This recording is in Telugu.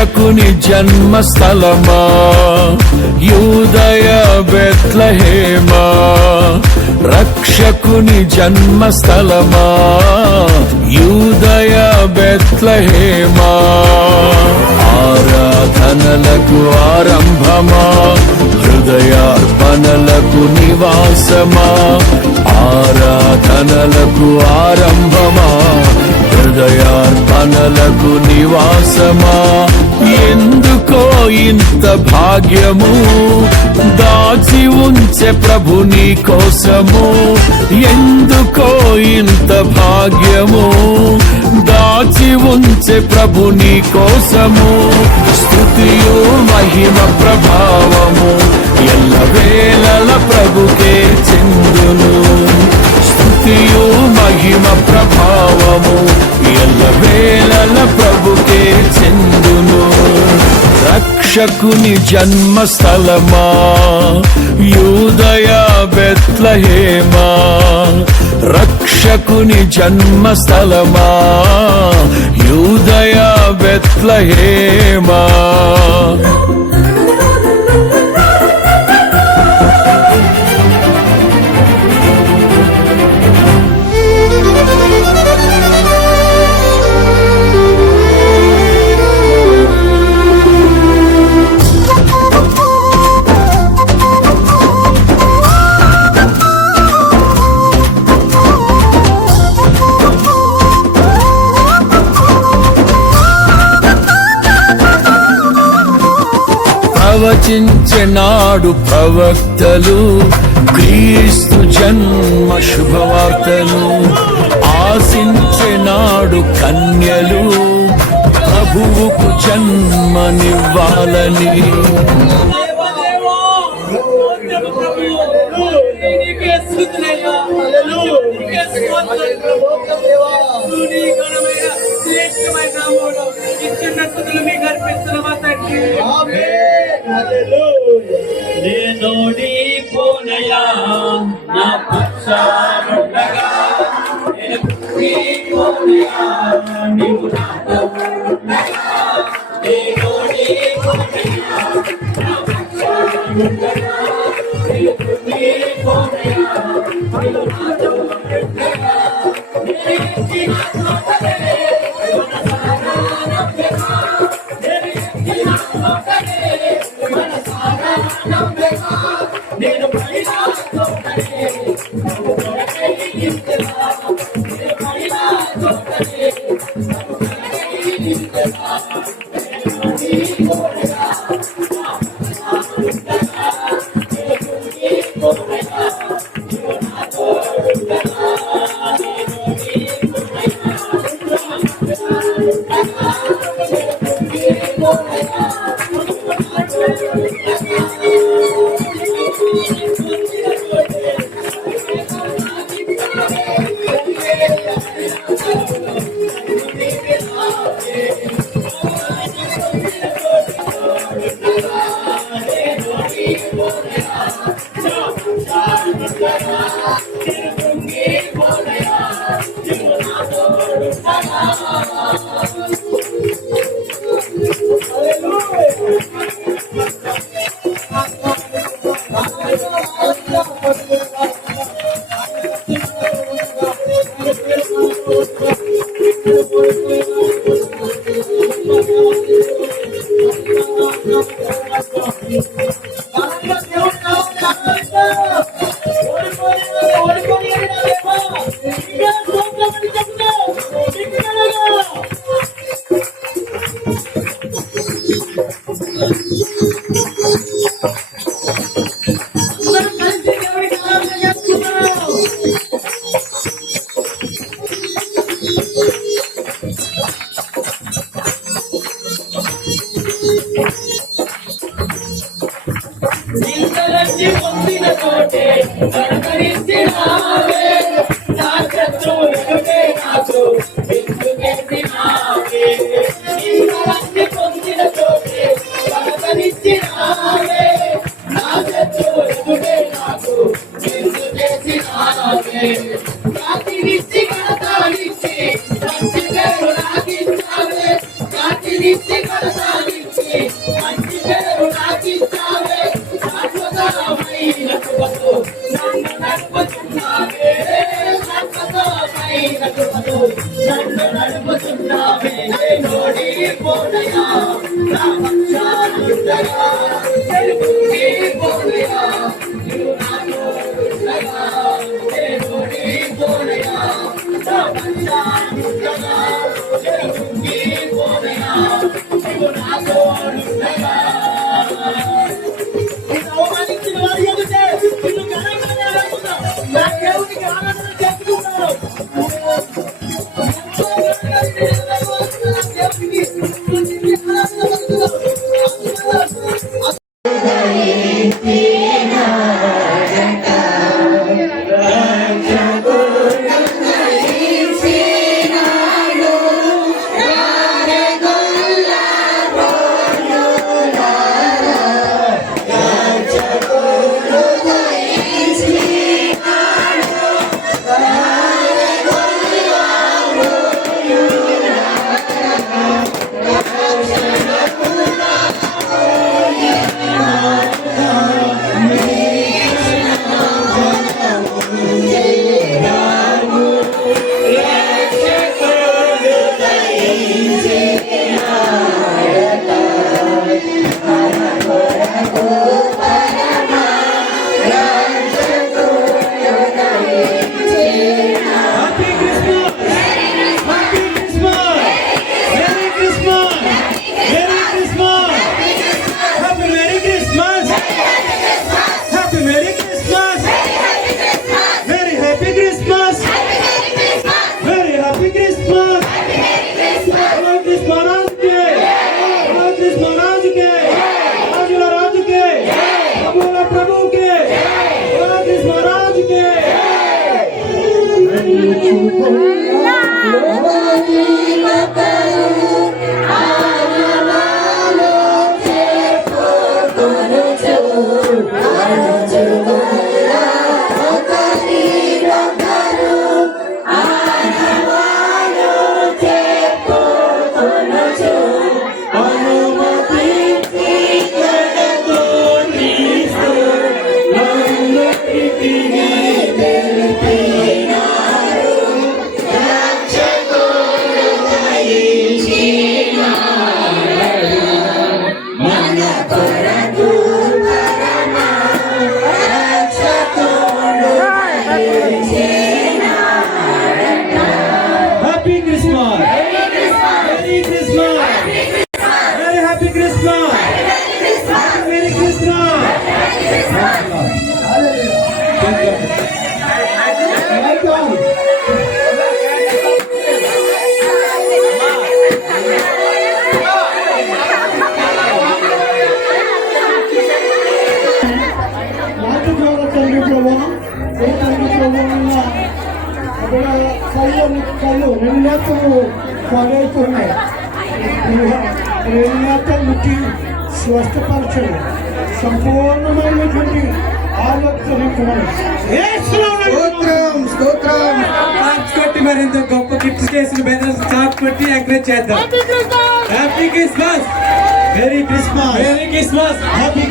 రక్షకుని జన్మస్థలమా యూదయ బెత్లెహేమా, రక్షకుని జన్మస్థలమా యూదయ బెత్లెహేమా. ఆరాధనలకు ఆరంభమా, హృదయార్పణలకు నివాసమా, ఆరాధనలకు ఆరంభమా, హృదయార్పణలకు నివాసమా. ఎందుకో ఇంత భాగ్యము దాచి ఉంచే ప్రభు నీ కోసము, ఎందుకో ఇంత భాగ్యము దాచి ఉంచే ప్రభు నీ కోసము. స్తుతియు మహిమ ప్రభావము ఎల్లవేళల ప్రభుకే చెందును, స్తుతియు మహిమ ప్రభావము ఎల్లవేళల ప్రభుకే చెందును. రక్షకుని జన్మస్థలమా యూదయ బెత్లెహేమా, రక్షకుని జన్మస్థలమా యూదయ బెత్లెహేమా. ప్రవచించెనాడు ప్రవక్తలు క్రీస్తు జన్మ శుభవార్తలు, ఆశించెనాడు కన్యలు ప్రభువుకు జన్మనివ్వాలని. నేను నీ పోనయా నా పక్షానుండగా, నేను నీ పోనయా నీవు నాతో ఉండగా, నేను నీ పోనయా నా పక్షానుండగా, నేను నీ పోనయా నీవు నాతో ఉండగా, నేను Thank you. ఓడిపోనయా నా పక్షానుండగా నేను కృంగిపోనయా నీవు నాతో ఉండగా నేను ఓడిపోనయా నా పక్షానుండగా నేను కృంగిపోనయా నీవు నాతో ఉండగా అవమానించిన వారి ఎదుటే నిన్ను ఘనంగా నిలబెట్టుకుంటావు. నా దేవునికి ఆనందం చెప్పుకుంటావు. నేతలకి స్వస్థపరచండి, సంపూర్ణమైనటువంటి ఆలోచన కొట్టి మరింత గొప్ప గిఫ్ట్స్ చేసిన బెదర్స్ చాట్ కొట్టి ఎంకరేజ్ చేద్దాం. Happy Christmas, merry Christmas, merry Christmas, happy